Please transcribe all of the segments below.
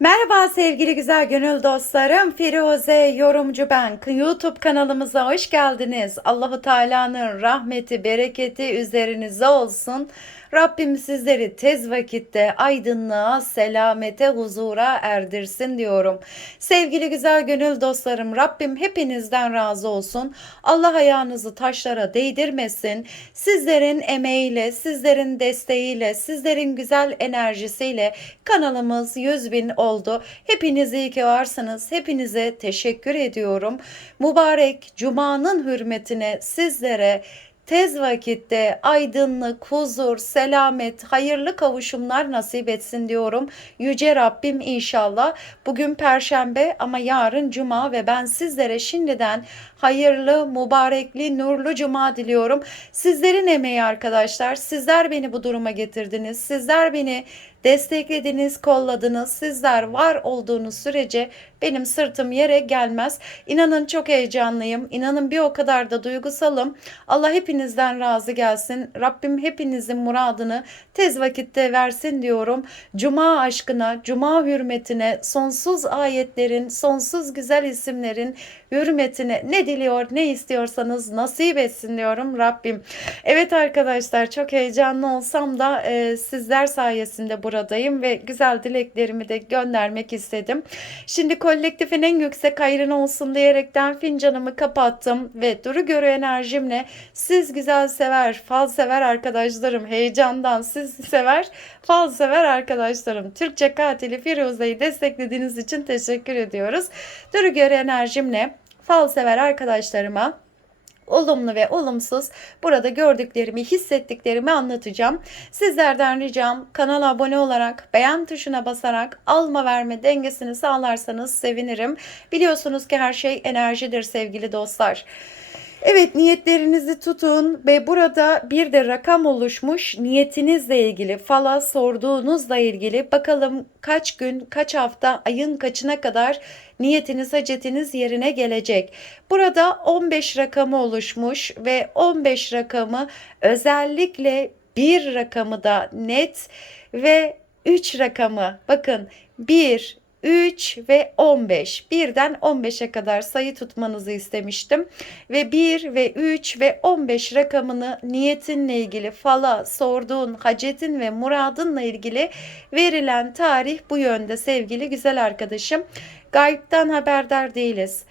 Merhaba sevgili güzel gönül dostlarım. Firuze yorumcu ben. YouTube kanalımıza hoş geldiniz. Allahu Teala'nın rahmeti, bereketi üzerinize olsun. Rabbim sizleri tez vakitte aydınlığa, selamete, huzura erdirsin diyorum. Sevgili güzel gönül dostlarım, Rabbim hepinizden razı olsun. Allah ayağınızı taşlara değdirmesin. Sizlerin emeğiyle, sizlerin desteğiyle, sizlerin güzel enerjisiyle kanalımız 100 bin oldu. Hepiniz iyi ki varsınız. Hepinize teşekkür ediyorum. Mübarek Cuma'nın hürmetine sizlere tez vakitte aydınlık, huzur, selamet, hayırlı kavuşumlar nasip etsin diyorum. Yüce Rabbim inşallah. Bugün Perşembe ama yarın Cuma ve ben sizlere şimdiden hayırlı, mübarekli, nurlu Cuma diliyorum. Sizlerin emeği arkadaşlar. Sizler beni bu duruma getirdiniz. Sizler beni desteklediniz, kolladınız. Sizler var olduğunuz sürece benim sırtım yere gelmez. İnanın çok heyecanlıyım. İnanın bir o kadar da duygusalım. Allah hepinizden razı gelsin. Rabbim hepinizin muradını tez vakitte versin diyorum. Cuma aşkına, cuma hürmetine, sonsuz ayetlerin, sonsuz güzel isimlerin hürmetine ne diliyor, ne istiyorsanız nasip etsin diyorum Rabbim. Evet arkadaşlar çok heyecanlı olsam da e, sizler sayesinde buradayım ve güzel dileklerimi de göndermek istedim. Şimdi kolektifin en yüksek hayrına olsun diyerekten fincanımı kapattım ve duru görü enerjimle siz güzel sever, fal sever arkadaşlarım heyecandan siz sever, fal sever arkadaşlarım. Türkçe katili Firuze'yi desteklediğiniz için teşekkür ediyoruz. Duru görü enerjimle fal sever arkadaşlarıma olumlu ve olumsuz burada gördüklerimi, hissettiklerimi anlatacağım. Sizlerden ricam kanala abone olarak, beğen tuşuna basarak alma verme dengesini sağlarsanız sevinirim. Biliyorsunuz ki her şey enerjidir sevgili dostlar. Evet niyetlerinizi tutun ve burada bir de rakam oluşmuş niyetinizle ilgili fala sorduğunuzla ilgili bakalım kaç gün kaç hafta ayın kaçına kadar niyetiniz hacetiniz yerine gelecek. Burada 15 rakamı oluşmuş ve 15 rakamı özellikle bir rakamı da net ve 3 rakamı bakın 1 3 ve 15. Birden 15'e kadar sayı tutmanızı istemiştim. Ve 1 ve 3 ve 15 rakamını niyetinle ilgili fala, sorduğun hacetin ve muradınla ilgili verilen tarih bu yönde sevgili güzel arkadaşım. Gaybden haberdar değiliz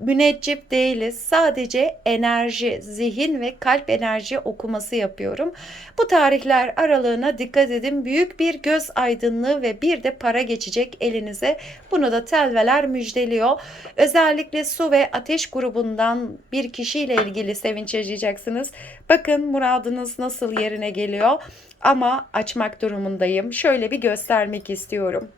müneccip değiliz. Sadece enerji, zihin ve kalp enerji okuması yapıyorum. Bu tarihler aralığına dikkat edin. Büyük bir göz aydınlığı ve bir de para geçecek elinize. Bunu da telveler müjdeliyor. Özellikle su ve ateş grubundan bir kişiyle ilgili sevinç yaşayacaksınız. Bakın muradınız nasıl yerine geliyor. Ama açmak durumundayım. Şöyle bir göstermek istiyorum.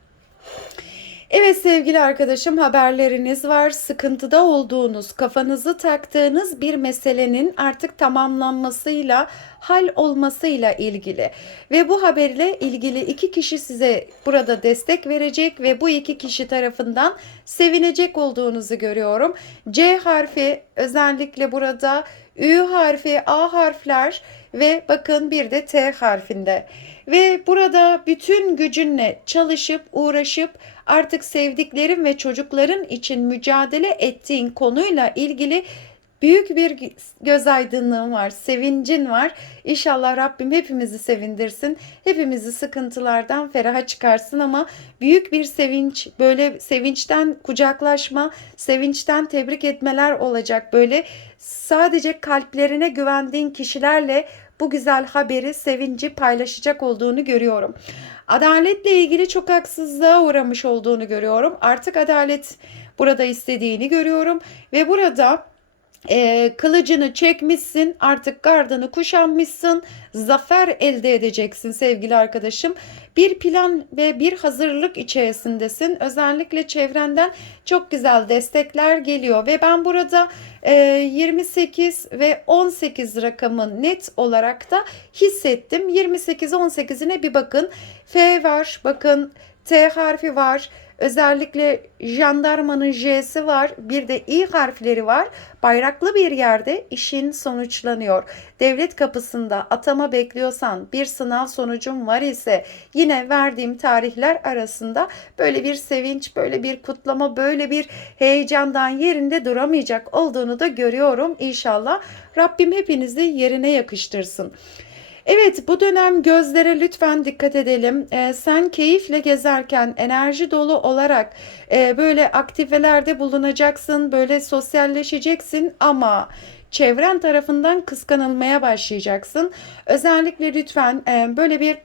Evet sevgili arkadaşım haberleriniz var. Sıkıntıda olduğunuz, kafanızı taktığınız bir meselenin artık tamamlanmasıyla, hal olmasıyla ilgili. Ve bu haberle ilgili iki kişi size burada destek verecek ve bu iki kişi tarafından sevinecek olduğunuzu görüyorum. C harfi özellikle burada Ü harfi, A harfler ve bakın bir de T harfinde. Ve burada bütün gücünle çalışıp uğraşıp artık sevdiklerin ve çocukların için mücadele ettiğin konuyla ilgili büyük bir göz aydınlığın var, sevincin var. İnşallah Rabbim hepimizi sevindirsin. Hepimizi sıkıntılardan feraha çıkarsın ama büyük bir sevinç, böyle sevinçten kucaklaşma, sevinçten tebrik etmeler olacak. Böyle sadece kalplerine güvendiğin kişilerle bu güzel haberi, sevinci paylaşacak olduğunu görüyorum. Adaletle ilgili çok haksızlığa uğramış olduğunu görüyorum. Artık adalet burada istediğini görüyorum ve burada e, kılıcını çekmişsin artık gardını kuşanmışsın zafer elde edeceksin sevgili arkadaşım. Bir plan ve bir hazırlık içerisindesin. Özellikle çevrenden çok güzel destekler geliyor ve ben burada e, 28 ve 18 rakamı net olarak da hissettim. 28 18'ine bir bakın. F var bakın T harfi var. Özellikle jandarmanın J'si var. Bir de İ harfleri var. Bayraklı bir yerde işin sonuçlanıyor. Devlet kapısında atama bekliyorsan bir sınav sonucun var ise yine verdiğim tarihler arasında böyle bir sevinç, böyle bir kutlama, böyle bir heyecandan yerinde duramayacak olduğunu da görüyorum inşallah. Rabbim hepinizi yerine yakıştırsın. Evet bu dönem gözlere lütfen dikkat edelim. Ee, sen keyifle gezerken enerji dolu olarak e, böyle aktivelerde bulunacaksın, böyle sosyalleşeceksin ama çevren tarafından kıskanılmaya başlayacaksın. Özellikle lütfen e, böyle bir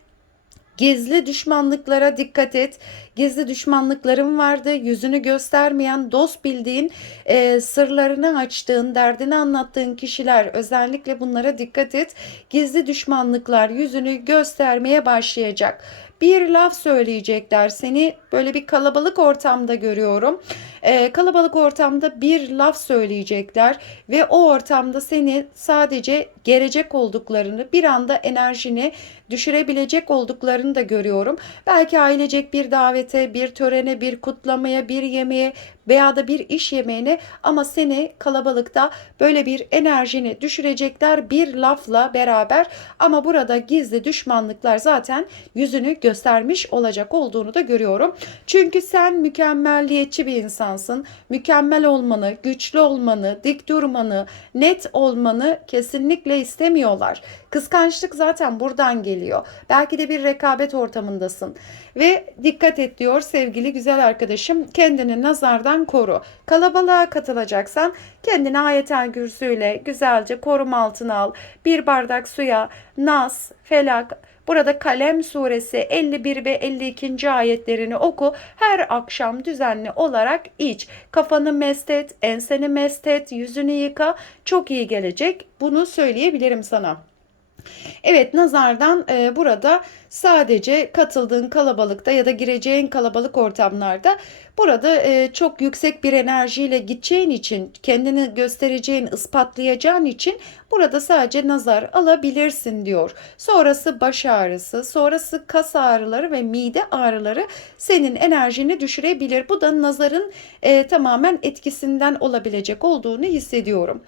Gizli düşmanlıklara dikkat et. Gizli düşmanlıkların vardı. Yüzünü göstermeyen, dost bildiğin, e, sırlarını açtığın, derdini anlattığın kişiler özellikle bunlara dikkat et. Gizli düşmanlıklar yüzünü göstermeye başlayacak bir laf söyleyecekler. Seni böyle bir kalabalık ortamda görüyorum. Ee, kalabalık ortamda bir laf söyleyecekler ve o ortamda seni sadece gelecek olduklarını, bir anda enerjini düşürebilecek olduklarını da görüyorum. Belki ailecek bir davete, bir törene, bir kutlamaya, bir yemeğe veya da bir iş yemeğine ama seni kalabalıkta böyle bir enerjini düşürecekler bir lafla beraber ama burada gizli düşmanlıklar zaten yüzünü göstermiş olacak olduğunu da görüyorum. Çünkü sen mükemmelliyetçi bir insansın. Mükemmel olmanı, güçlü olmanı, dik durmanı, net olmanı kesinlikle istemiyorlar. Kıskançlık zaten buradan geliyor. Belki de bir rekabet ortamındasın. Ve dikkat et diyor sevgili güzel arkadaşım kendini nazardan koru. Kalabalığa katılacaksan kendini ayetel gürsüyle güzelce koruma altına al. Bir bardak suya Nas, Felak, Burada Kalem suresi 51 ve 52. ayetlerini oku. Her akşam düzenli olarak iç. Kafanı mestet, enseni mestet, yüzünü yıka. Çok iyi gelecek. Bunu söyleyebilirim sana. Evet nazardan e, burada sadece katıldığın kalabalıkta ya da gireceğin kalabalık ortamlarda burada e, çok yüksek bir enerjiyle gideceğin için kendini göstereceğin, ispatlayacağın için burada sadece nazar alabilirsin diyor. Sonrası baş ağrısı, sonrası kas ağrıları ve mide ağrıları senin enerjini düşürebilir. Bu da nazarın e, tamamen etkisinden olabilecek olduğunu hissediyorum.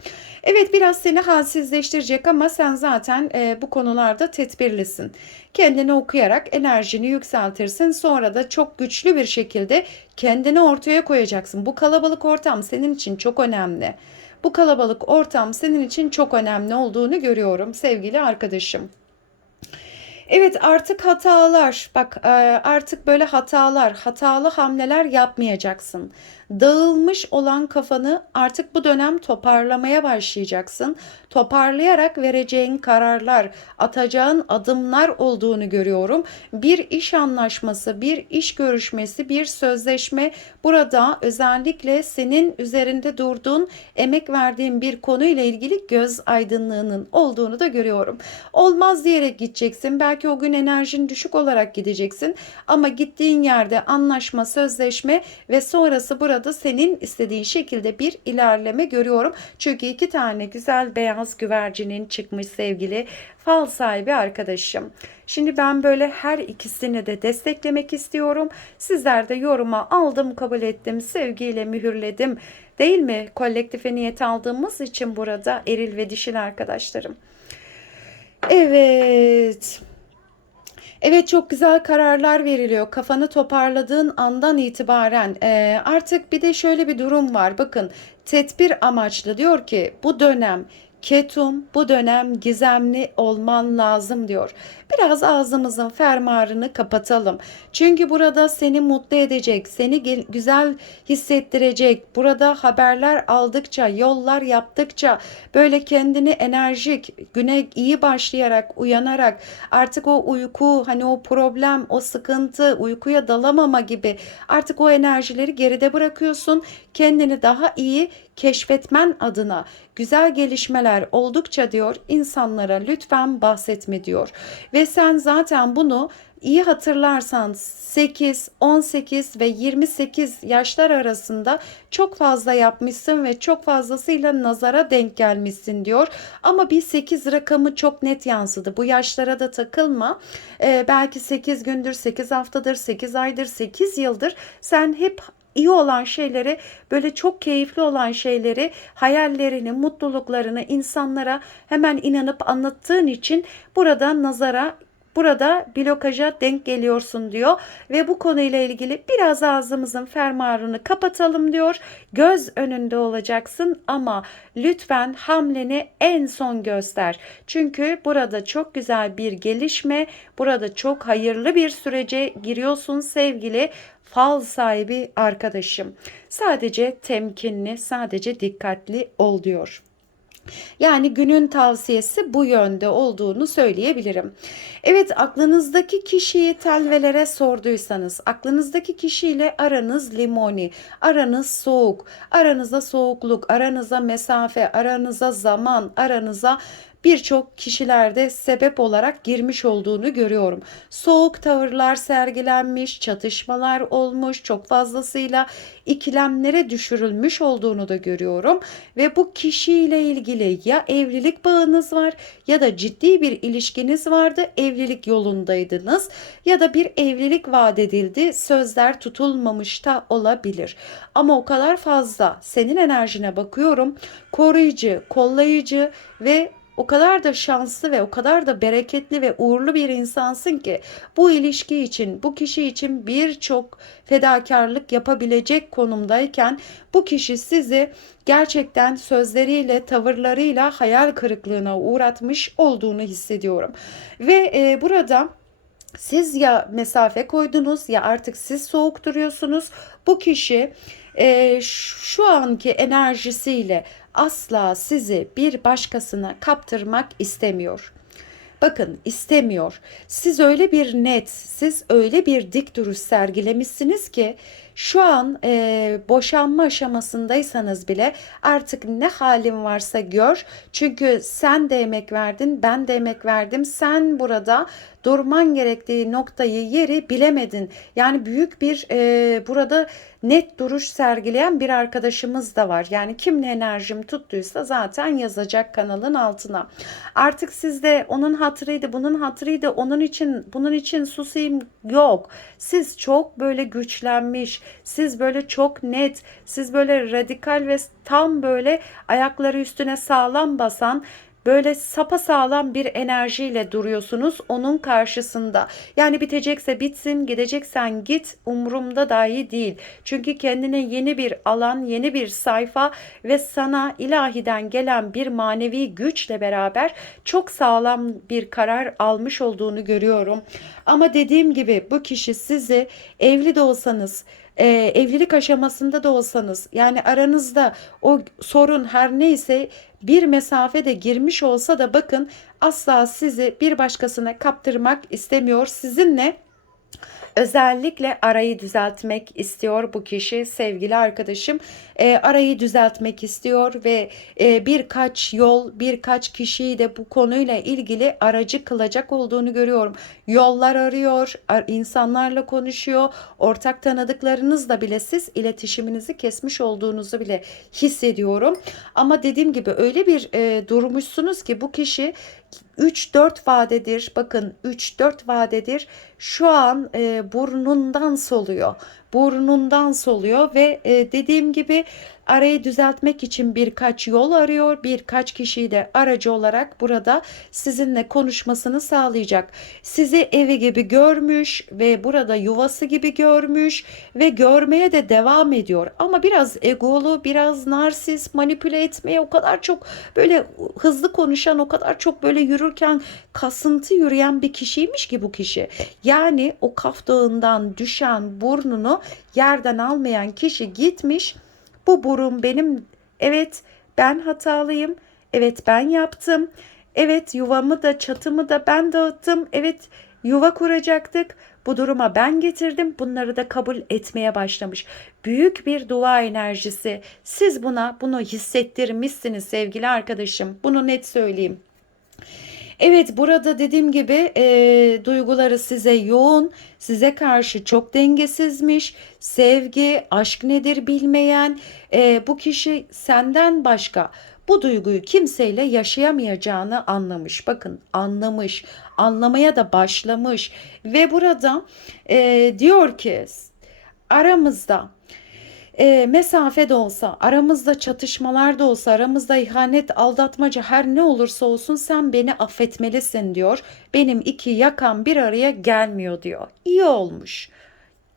Evet biraz seni halsizleştirecek ama sen zaten e, bu konularda tedbirlisin. Kendini okuyarak enerjini yükseltirsin. Sonra da çok güçlü bir şekilde kendini ortaya koyacaksın. Bu kalabalık ortam senin için çok önemli. Bu kalabalık ortam senin için çok önemli olduğunu görüyorum sevgili arkadaşım. Evet artık hatalar bak e, artık böyle hatalar hatalı hamleler yapmayacaksın. Dağılmış olan kafanı artık bu dönem toparlamaya başlayacaksın. Toparlayarak vereceğin kararlar, atacağın adımlar olduğunu görüyorum. Bir iş anlaşması, bir iş görüşmesi, bir sözleşme burada özellikle senin üzerinde durduğun, emek verdiğin bir konuyla ilgili göz aydınlığının olduğunu da görüyorum. Olmaz diyerek gideceksin. Belki o gün enerjin düşük olarak gideceksin ama gittiğin yerde anlaşma, sözleşme ve sonrası burada burada senin istediğin şekilde bir ilerleme görüyorum. Çünkü iki tane güzel beyaz güvercinin çıkmış sevgili fal sahibi arkadaşım. Şimdi ben böyle her ikisini de desteklemek istiyorum. Sizler de yoruma aldım, kabul ettim, sevgiyle mühürledim. Değil mi? Kolektife niyet aldığımız için burada eril ve dişil arkadaşlarım. Evet. Evet çok güzel kararlar veriliyor. Kafanı toparladığın andan itibaren e, artık bir de şöyle bir durum var. Bakın tedbir amaçlı diyor ki bu dönem Ketum bu dönem gizemli olman lazım diyor. Biraz ağzımızın fermarını kapatalım. Çünkü burada seni mutlu edecek, seni güzel hissettirecek. Burada haberler aldıkça, yollar yaptıkça böyle kendini enerjik, güne iyi başlayarak, uyanarak artık o uyku, hani o problem, o sıkıntı, uykuya dalamama gibi artık o enerjileri geride bırakıyorsun. Kendini daha iyi keşfetmen adına güzel gelişmeler oldukça diyor insanlara lütfen bahsetme diyor. Ve sen zaten bunu iyi hatırlarsan 8, 18 ve 28 yaşlar arasında çok fazla yapmışsın ve çok fazlasıyla nazara denk gelmişsin diyor. Ama bir 8 rakamı çok net yansıdı. Bu yaşlara da takılma. Ee, belki 8 gündür, 8 haftadır, 8 aydır, 8 yıldır sen hep iyi olan şeyleri, böyle çok keyifli olan şeyleri, hayallerini, mutluluklarını insanlara hemen inanıp anlattığın için burada nazara burada blokaja denk geliyorsun diyor ve bu konuyla ilgili biraz ağzımızın fermuarını kapatalım diyor. Göz önünde olacaksın ama lütfen hamleni en son göster. Çünkü burada çok güzel bir gelişme, burada çok hayırlı bir sürece giriyorsun sevgili fal sahibi arkadaşım. Sadece temkinli, sadece dikkatli ol diyor. Yani günün tavsiyesi bu yönde olduğunu söyleyebilirim. Evet aklınızdaki kişiyi telvelere sorduysanız aklınızdaki kişiyle aranız limoni, aranız soğuk, aranıza soğukluk, aranıza mesafe, aranıza zaman, aranıza birçok kişilerde sebep olarak girmiş olduğunu görüyorum. Soğuk tavırlar sergilenmiş, çatışmalar olmuş, çok fazlasıyla ikilemlere düşürülmüş olduğunu da görüyorum ve bu kişiyle ilgili ya evlilik bağınız var ya da ciddi bir ilişkiniz vardı, evlilik yolundaydınız ya da bir evlilik vaat edildi, sözler tutulmamış da olabilir. Ama o kadar fazla senin enerjine bakıyorum. Koruyucu, kollayıcı ve o kadar da şanslı ve o kadar da bereketli ve uğurlu bir insansın ki bu ilişki için, bu kişi için birçok fedakarlık yapabilecek konumdayken bu kişi sizi gerçekten sözleriyle, tavırlarıyla hayal kırıklığına uğratmış olduğunu hissediyorum. Ve e, burada siz ya mesafe koydunuz ya artık siz soğuk duruyorsunuz. Bu kişi e, şu anki enerjisiyle asla sizi bir başkasına kaptırmak istemiyor. Bakın istemiyor. Siz öyle bir net, siz öyle bir dik duruş sergilemişsiniz ki şu an e, boşanma aşamasındaysanız bile artık ne halin varsa gör. Çünkü sen de emek verdin, ben de emek verdim. Sen burada durman gerektiği noktayı, yeri bilemedin. Yani büyük bir e, burada net duruş sergileyen bir arkadaşımız da var. Yani kim ne enerjim tuttuysa zaten yazacak kanalın altına. Artık sizde onun hatırıydı, bunun hatırıydı, onun için bunun için susayım yok. Siz çok böyle güçlenmiş, siz böyle çok net, siz böyle radikal ve tam böyle ayakları üstüne sağlam basan böyle sapa sağlam bir enerjiyle duruyorsunuz onun karşısında. Yani bitecekse bitsin, gideceksen git umurumda dahi değil. Çünkü kendine yeni bir alan, yeni bir sayfa ve sana ilahiden gelen bir manevi güçle beraber çok sağlam bir karar almış olduğunu görüyorum. Ama dediğim gibi bu kişi sizi evli de olsanız, e, evlilik aşamasında da olsanız yani aranızda o sorun her neyse bir mesafe de girmiş olsa da bakın asla sizi bir başkasına kaptırmak istemiyor. Sizinle Özellikle arayı düzeltmek istiyor bu kişi sevgili arkadaşım. E, arayı düzeltmek istiyor ve e, birkaç yol birkaç kişiyi de bu konuyla ilgili aracı kılacak olduğunu görüyorum. Yollar arıyor, insanlarla konuşuyor. Ortak tanıdıklarınızla bile siz iletişiminizi kesmiş olduğunuzu bile hissediyorum. Ama dediğim gibi öyle bir e, durmuşsunuz ki bu kişi 3-4 vadedir. Bakın 3-4 vadedir. Şu an e, burnundan soluyor. Burnundan soluyor ve e, dediğim gibi arayı düzeltmek için birkaç yol arıyor. Birkaç kişiyi de aracı olarak burada sizinle konuşmasını sağlayacak. Sizi evi gibi görmüş ve burada yuvası gibi görmüş ve görmeye de devam ediyor. Ama biraz egolu, biraz narsist, manipüle etmeye o kadar çok böyle hızlı konuşan, o kadar çok böyle yürürken kasıntı yürüyen bir kişiymiş ki bu kişi. Yani o kaf dağından düşen burnunu yerden almayan kişi gitmiş bu burun benim. Evet ben hatalıyım. Evet ben yaptım. Evet yuvamı da çatımı da ben dağıttım. Evet yuva kuracaktık. Bu duruma ben getirdim. Bunları da kabul etmeye başlamış. Büyük bir dua enerjisi. Siz buna bunu hissettirmişsiniz sevgili arkadaşım. Bunu net söyleyeyim. Evet burada dediğim gibi e, duyguları size yoğun, size karşı çok dengesizmiş. Sevgi, aşk nedir bilmeyen e, bu kişi senden başka bu duyguyu kimseyle yaşayamayacağını anlamış. Bakın anlamış, anlamaya da başlamış ve burada e, diyor ki aramızda e, mesafe de olsa, aramızda çatışmalar da olsa, aramızda ihanet, aldatmaca her ne olursa olsun sen beni affetmelisin diyor. Benim iki yakam bir araya gelmiyor diyor. İyi olmuş.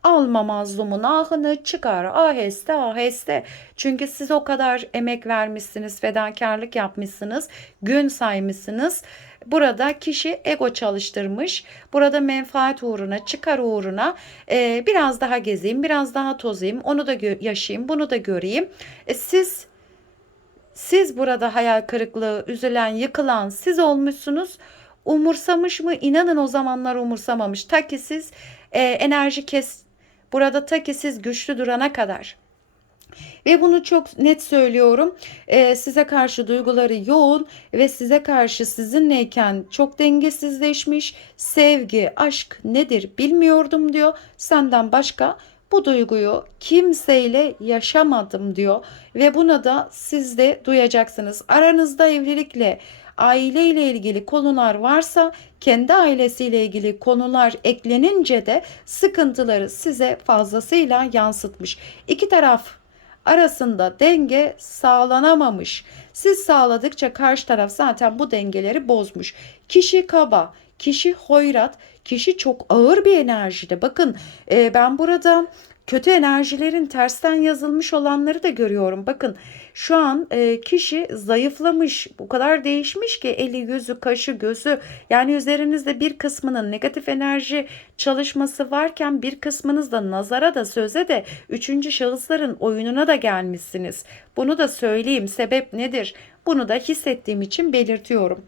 Alma mazlumun ahını çıkar aheste aheste. Çünkü siz o kadar emek vermişsiniz, fedakarlık yapmışsınız, gün saymışsınız. Burada kişi ego çalıştırmış. Burada menfaat uğruna, çıkar uğruna e, biraz daha gezeyim, biraz daha tozayım, onu da yaşayayım, bunu da göreyim. E, siz siz burada hayal kırıklığı, üzülen, yıkılan siz olmuşsunuz. Umursamış mı? İnanın o zamanlar umursamamış. Ta ki siz e, enerji kes Burada ta ki siz güçlü durana kadar. Ve bunu çok net söylüyorum. Ee, size karşı duyguları yoğun ve size karşı sizinleyken çok dengesizleşmiş. Sevgi, aşk nedir bilmiyordum diyor. Senden başka bu duyguyu kimseyle yaşamadım diyor. Ve buna da siz de duyacaksınız. Aranızda evlilikle aile ile ilgili konular varsa kendi ailesiyle ilgili konular eklenince de sıkıntıları size fazlasıyla yansıtmış. İki taraf arasında denge sağlanamamış. Siz sağladıkça karşı taraf zaten bu dengeleri bozmuş. Kişi kaba, kişi hoyrat, kişi çok ağır bir enerjide. Bakın e, ben burada kötü enerjilerin tersten yazılmış olanları da görüyorum. Bakın şu an e, kişi zayıflamış, bu kadar değişmiş ki eli, yüzü, kaşı, gözü. Yani üzerinizde bir kısmının negatif enerji çalışması varken bir kısmınız da nazara da söze de üçüncü şahısların oyununa da gelmişsiniz. Bunu da söyleyeyim. Sebep nedir? Bunu da hissettiğim için belirtiyorum.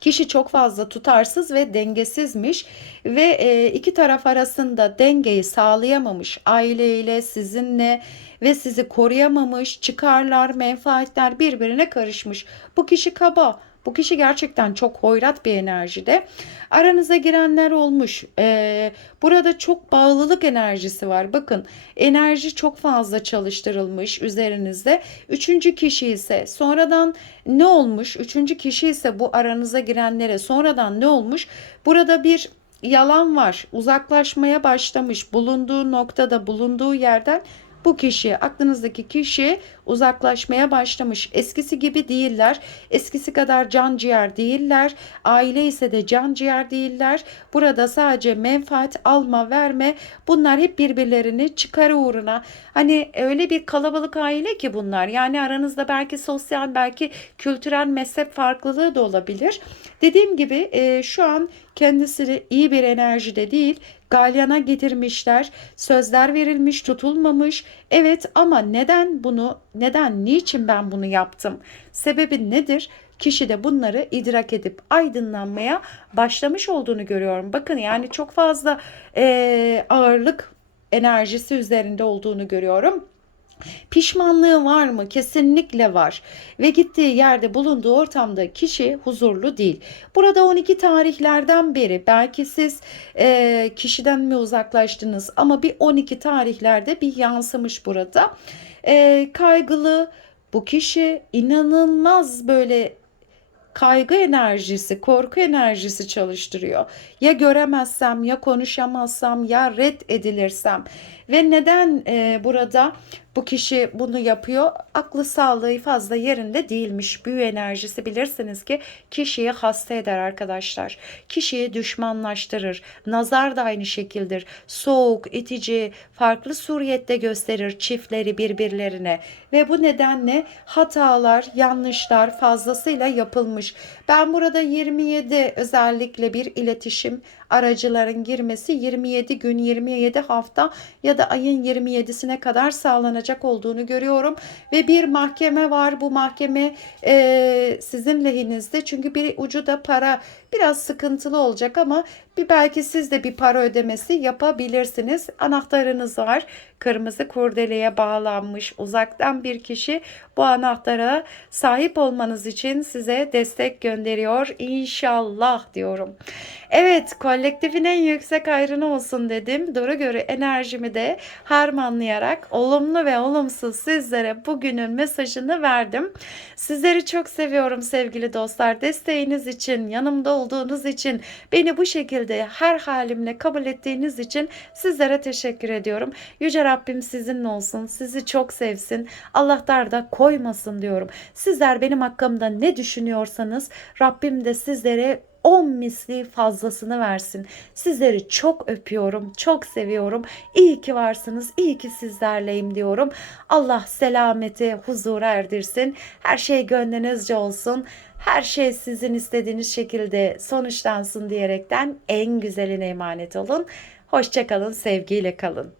Kişi çok fazla tutarsız ve dengesizmiş ve e, iki taraf arasında dengeyi sağlayamamış aileyle sizinle ve sizi koruyamamış çıkarlar menfaatler birbirine karışmış. Bu kişi kaba bu kişi gerçekten çok hoyrat bir enerjide. Aranıza girenler olmuş. Ee, burada çok bağlılık enerjisi var. Bakın enerji çok fazla çalıştırılmış üzerinizde. Üçüncü kişi ise sonradan ne olmuş? Üçüncü kişi ise bu aranıza girenlere sonradan ne olmuş? Burada bir yalan var. Uzaklaşmaya başlamış. Bulunduğu noktada, bulunduğu yerden bu kişi, aklınızdaki kişi uzaklaşmaya başlamış. Eskisi gibi değiller. Eskisi kadar can ciğer değiller. Aile ise de can ciğer değiller. Burada sadece menfaat alma verme bunlar hep birbirlerini çıkarı uğruna. Hani öyle bir kalabalık aile ki bunlar. Yani aranızda belki sosyal belki kültürel mezhep farklılığı da olabilir. Dediğim gibi e, şu an kendisi iyi bir enerjide değil galyana getirmişler. Sözler verilmiş, tutulmamış. Evet ama neden bunu, neden, niçin ben bunu yaptım? Sebebi nedir? Kişi de bunları idrak edip aydınlanmaya başlamış olduğunu görüyorum. Bakın yani çok fazla e, ağırlık enerjisi üzerinde olduğunu görüyorum. Pişmanlığı var mı? Kesinlikle var. Ve gittiği yerde bulunduğu ortamda kişi huzurlu değil. Burada 12 tarihlerden beri belki siz e, kişiden mi uzaklaştınız ama bir 12 tarihlerde bir yansımış burada. E, kaygılı bu kişi inanılmaz böyle kaygı enerjisi, korku enerjisi çalıştırıyor. Ya göremezsem, ya konuşamazsam, ya red edilirsem ve neden e, burada bu kişi bunu yapıyor? Aklı sağlığı fazla yerinde değilmiş. Büyü enerjisi bilirsiniz ki kişiyi hasta eder arkadaşlar. Kişiyi düşmanlaştırır. Nazar da aynı şekildir. Soğuk, itici, farklı suriyette gösterir çiftleri birbirlerine. Ve bu nedenle hatalar, yanlışlar fazlasıyla yapılmış. Ben burada 27 özellikle bir iletişim aracıların girmesi 27 gün 27 hafta ya da ayın 27'sine kadar sağlanacak olduğunu görüyorum. Ve bir mahkeme var. Bu mahkeme e, sizin lehinizde. Çünkü bir ucu da para. Biraz sıkıntılı olacak ama Bir belki siz de bir para ödemesi yapabilirsiniz. Anahtarınız var. Kırmızı kurdeleye bağlanmış uzaktan bir kişi bu anahtara sahip olmanız için size destek gönderiyor. İnşallah diyorum. Evet, kolektifin en yüksek hayrını olsun dedim. Duru göre enerjimi de harmanlayarak olumlu ve olumsuz sizlere bugünün mesajını verdim. Sizleri çok seviyorum sevgili dostlar. Desteğiniz için, yanımda olduğunuz için, beni bu şekilde her halimle kabul ettiğiniz için sizlere teşekkür ediyorum. Yüce Rabbim sizinle olsun. Sizi çok sevsin. Allah darda koymasın diyorum. Sizler benim hakkımda ne düşünüyorsanız Rabbim de sizlere 10 misli fazlasını versin. Sizleri çok öpüyorum, çok seviyorum. İyi ki varsınız, iyi ki sizlerleyim diyorum. Allah selameti, huzura erdirsin. Her şey gönlünüzce olsun. Her şey sizin istediğiniz şekilde sonuçlansın diyerekten en güzeline emanet olun. Hoşçakalın, sevgiyle kalın.